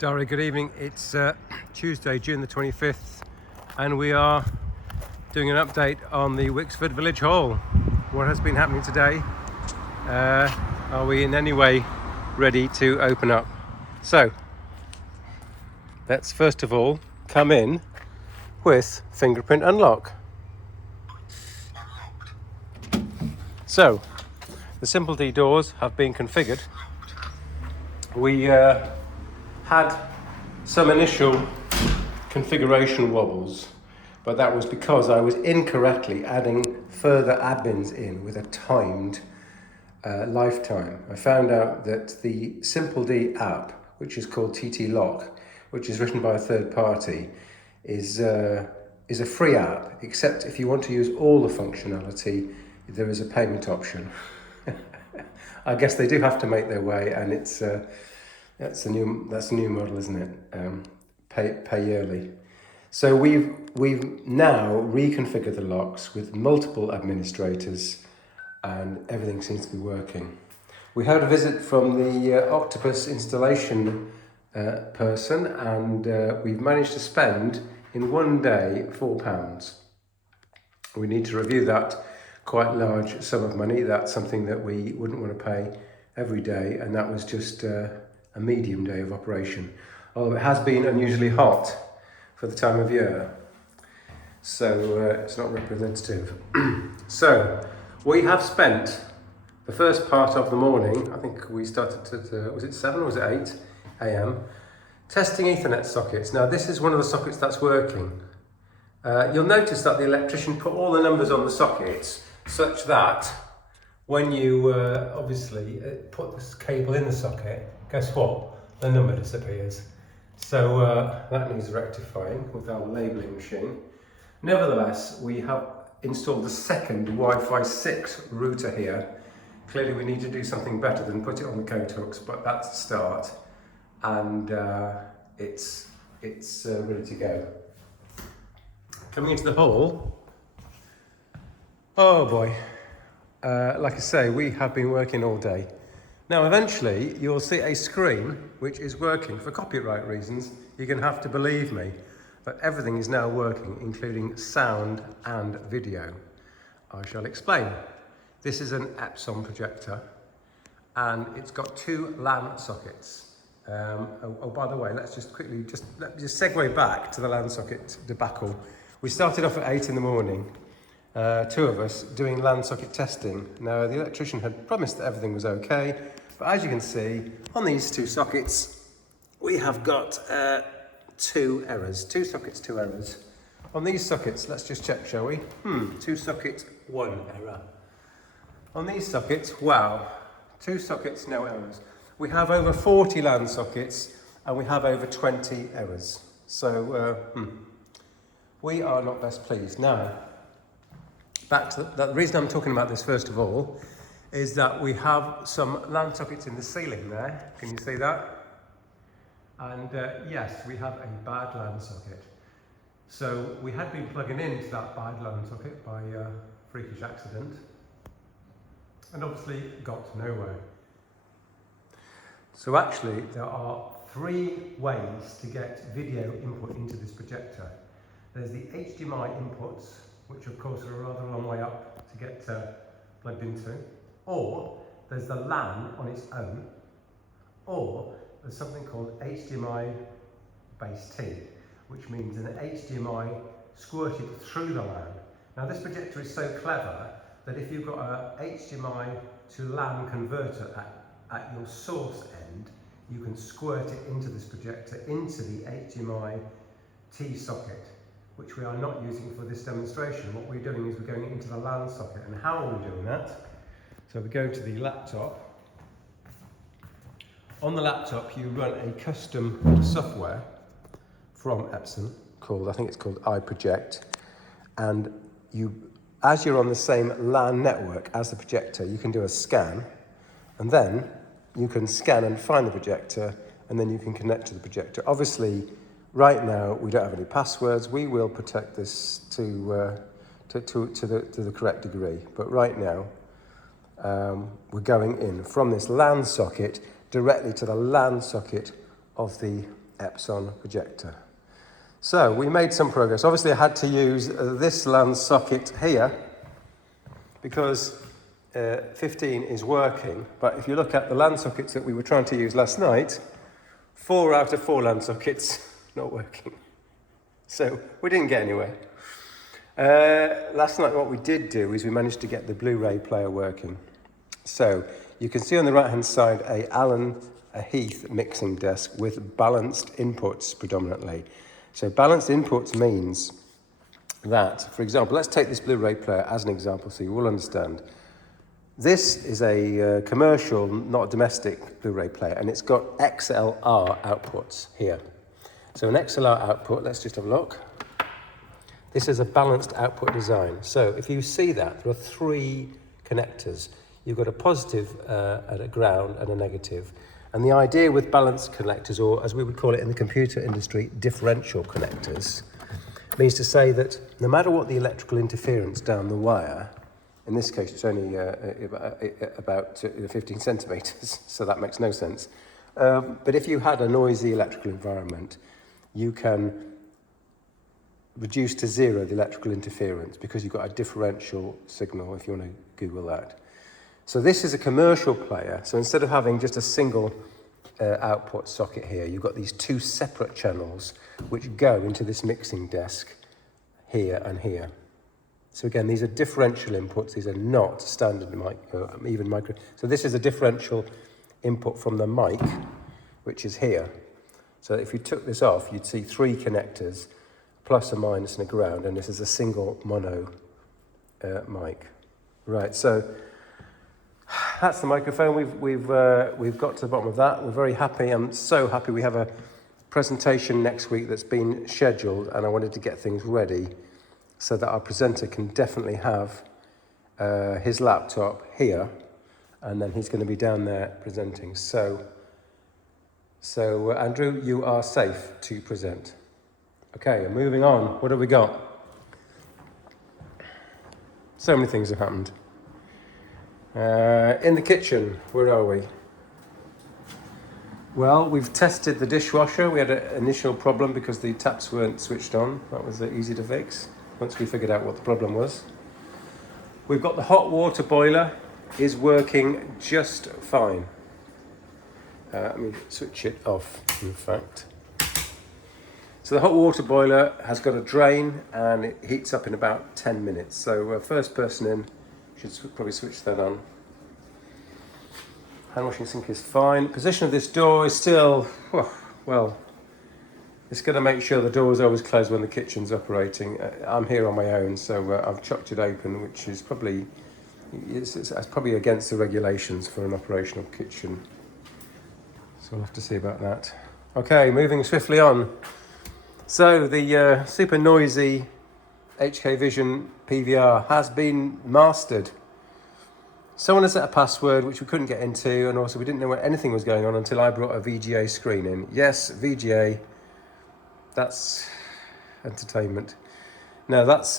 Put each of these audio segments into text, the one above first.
Dari, good evening. It's Tuesday, June the 25th, and we are doing an update on the Wixford Village Hall. What has been happening today? Are we in any way ready to open up? So, let's first of all come in with fingerprint unlock. So, the Simple D doors have been configured. We had some initial configuration wobbles, but that was because I was incorrectly adding further admins in with a timed lifetime. I found out that the Simple D app, which is called TT Lock, which is written by a third party, is a free app, except if you want to use all the functionality, there is a payment option. I guess they do have to make their way, and that's a new model, isn't it? Pay yearly. So we've now reconfigured the locks with multiple administrators, and everything seems to be working. We had a visit from the Octopus installation person, and we've managed to spend in one day £4. We need to review that quite large sum of money. That's something that we wouldn't want to pay every day, and that was just a medium day of operation. Although it has been unusually hot for the time of year, so it's not representative. So we have spent the first part of the morning, I think we started at, was it 7 or was it 8 a.m, testing Ethernet sockets. Now this is one of the sockets that's working. You'll notice that the electrician put all the numbers on the sockets such that when you obviously put this cable in the socket, guess what? The number disappears. So that needs rectifying with our labelling machine. Nevertheless, we have installed the second Wi-Fi 6 router here. Clearly we need to do something better than put it on the coat hooks, but that's the start, and it's ready to go. Coming into the hall, oh boy, like I say, we have been working all day. Now eventually you'll see a screen which is working. For copyright reasons, you're going to have to believe me, but everything is now working, including sound and video. I shall explain. This is an Epson projector, and it's got two LAN sockets. By the way, let's just quickly segue back to the LAN socket debacle. We started off at 8 in the morning, two of us doing LAN socket testing. Now the electrician had promised that everything was okay, but as you can see on these two sockets, we have got two errors. Two sockets, two errors. On these sockets, let's just check, shall we? Two sockets, one error. On these sockets, wow, two sockets, no errors. We have over 40 LAN sockets, and we have over 20 errors. So we are not best pleased. Now, back to the reason I'm talking about this first of all is that we have some LAN sockets in the ceiling there. Can you see that? And yes, we have a bad LAN socket. So we had been plugging into that bad LAN socket by freakish accident, and obviously got nowhere. So actually there are three ways to get video input into this projector. There's the HDMI inputs, which of course are a rather long way up to get plugged into, or there's the LAN on its own, or there's something called HDMI base T, which means an HDMI squirted through the LAN. Now this projector is so clever that if you've got a HDMI to LAN converter at your source end, you can squirt it into this projector, into the HDMI T socket, which we are not using for this demonstration. What we're doing is we're going into the LAN socket. And how are we doing that? So we go to the laptop. On the laptop, you run a custom software from Epson called, I think it's called iProject, and as you're on the same LAN network as the projector, you can do a scan, and then you can scan and find the projector, and then you can connect to the projector. Obviously, right now we don't have any passwords. We will protect this to the correct degree, but right now we're going in from this LAN socket directly to the LAN socket of the Epson projector. So we made some progress. Obviously I had to use this LAN socket here because 15 is working, but if you look at the LAN sockets that we were trying to use last night, 4 out of 4 LAN sockets not working. So we didn't get anywhere. Last night what we did do is we managed to get the Blu-ray player working. So you can see on the right hand side a Heath mixing desk with balanced inputs predominantly. So balanced inputs means that, for example, let's take this Blu-ray player as an example so you will understand. This is a commercial, not a domestic Blu-ray player, and it's got XLR outputs here. So an XLR output, let's just have a look. This is a balanced output design. So if you see that, there are 3 connectors. You've got a positive and a ground and a negative. And the idea with balanced connectors, or as we would call it in the computer industry, differential connectors, means to say that no matter what the electrical interference down the wire, in this case it's only about 15 centimetres, so that makes no sense. But if you had a noisy electrical environment, you can reduce to 0 the electrical interference because you've got a differential signal, if you want to Google that. So this is a commercial player. So instead of having just a single output socket here, you've got these 2 separate channels which go into this mixing desk here and here. So again, these are differential inputs. These are not standard even micro. So this is a differential input from the mic, which is here. So if you took this off, you'd see 3 connectors, plus, a minus, and a ground, and this is a single mono mic. Right, so that's the microphone. We've got to the bottom of that. We're very happy. I'm so happy. We have a presentation next week that's been scheduled, and I wanted to get things ready so that our presenter can definitely have his laptop here, and then he's going to be down there presenting. So Andrew, you are safe to present. Okay, moving on. What have we got? So many things have happened. In the kitchen, where are we? Well, we've tested the dishwasher. We had an initial problem because the taps weren't switched on. That was easy to fix once we figured out what the problem was. We've got the hot water boiler is working just fine. Let me switch it off, in fact. So the hot water boiler has got a drain and it heats up in about 10 minutes. So first person in should probably switch that on. Hand washing sink is fine. Position of this door is still, well, it's going to make sure the door is always closed when the kitchen's operating. I'm here on my own, so I've chopped it open, which is probably, it's probably against the regulations for an operational kitchen. So we'll have to see about that. Okay, moving swiftly on. So the super noisy HK Vision PVR has been mastered. Someone has set a password which we couldn't get into, and also we didn't know what anything was going on until I brought a VGA screen in. Yes, VGA, that's entertainment. No, that's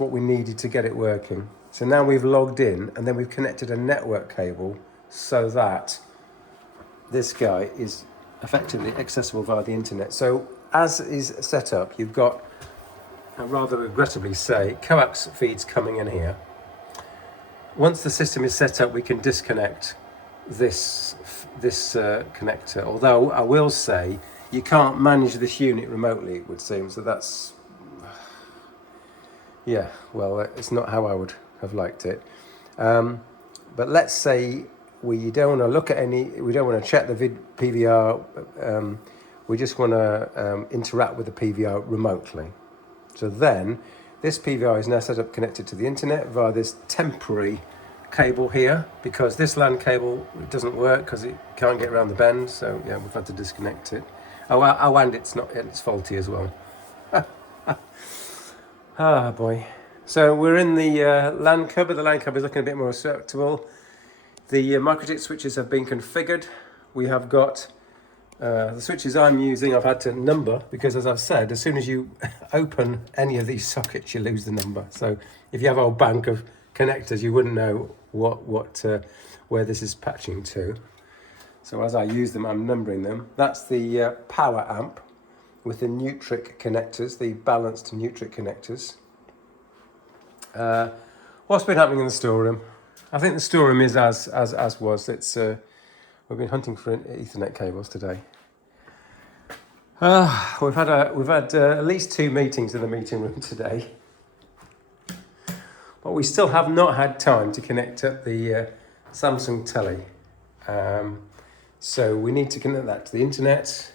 what we needed to get it working. So now we've logged in, and then we've connected a network cable so that this guy is effectively accessible via the internet. So as is set up, you've got, I rather regrettably say, coax feeds coming in here. Once the system is set up, we can disconnect this connector. Although I will say you can't manage this unit remotely, it would seem. So that's, yeah, well, it's not how I would have liked it. But let's say we don't want to look at we don't want to check the PVR. We just want to interact with the PVR remotely. So then, this PVR is now set up connected to the internet via this temporary cable here, because this LAN cable doesn't work because it can't get around the bend. So yeah, we've had to disconnect it. Oh, and it's faulty as well. Ah, boy. So we're in the LAN cupboard. The LAN cupboard is looking a bit more acceptable. The microtik switches have been configured. We have got the switches I'm using, I've had to number, because as I've said, as soon as you open any of these sockets, you lose the number. So if you have a whole bank of connectors, you wouldn't know where this is patching to. So as I use them, I'm numbering them. That's the power amp with the Nutric connectors, the balanced Nutric connectors. What's been happening in the storeroom? I think the storeroom is as was. It's we've been hunting for Ethernet cables today. We've had at least 2 meetings in the meeting room today, but we still have not had time to connect up the Samsung telly. So we need to connect that to the internet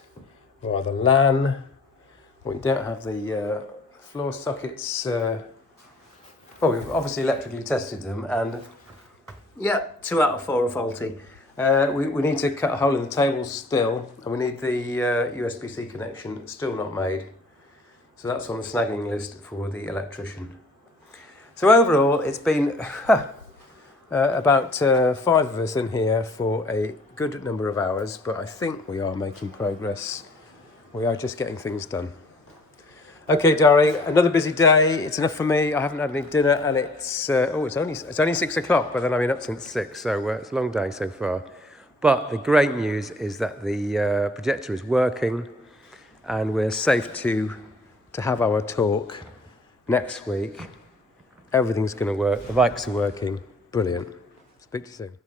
or the LAN. We don't have the floor sockets. Well, we've obviously electrically tested them, and yeah, 2 out of 4 are faulty. We need to cut a hole in the table still, and we need the USB-C connection still not made. So that's on the snagging list for the electrician. So overall, it's been about 5 of us in here for a good number of hours, but I think we are making progress. We are just getting things done. Okay, Dari, another busy day. It's enough for me. I haven't had any dinner, and it's only 6 o'clock, but then I've been up since 6, so it's a long day so far. But the great news is that the projector is working, and we're safe to have our talk next week. Everything's going to work. The mics are working. Brilliant. Speak to you soon.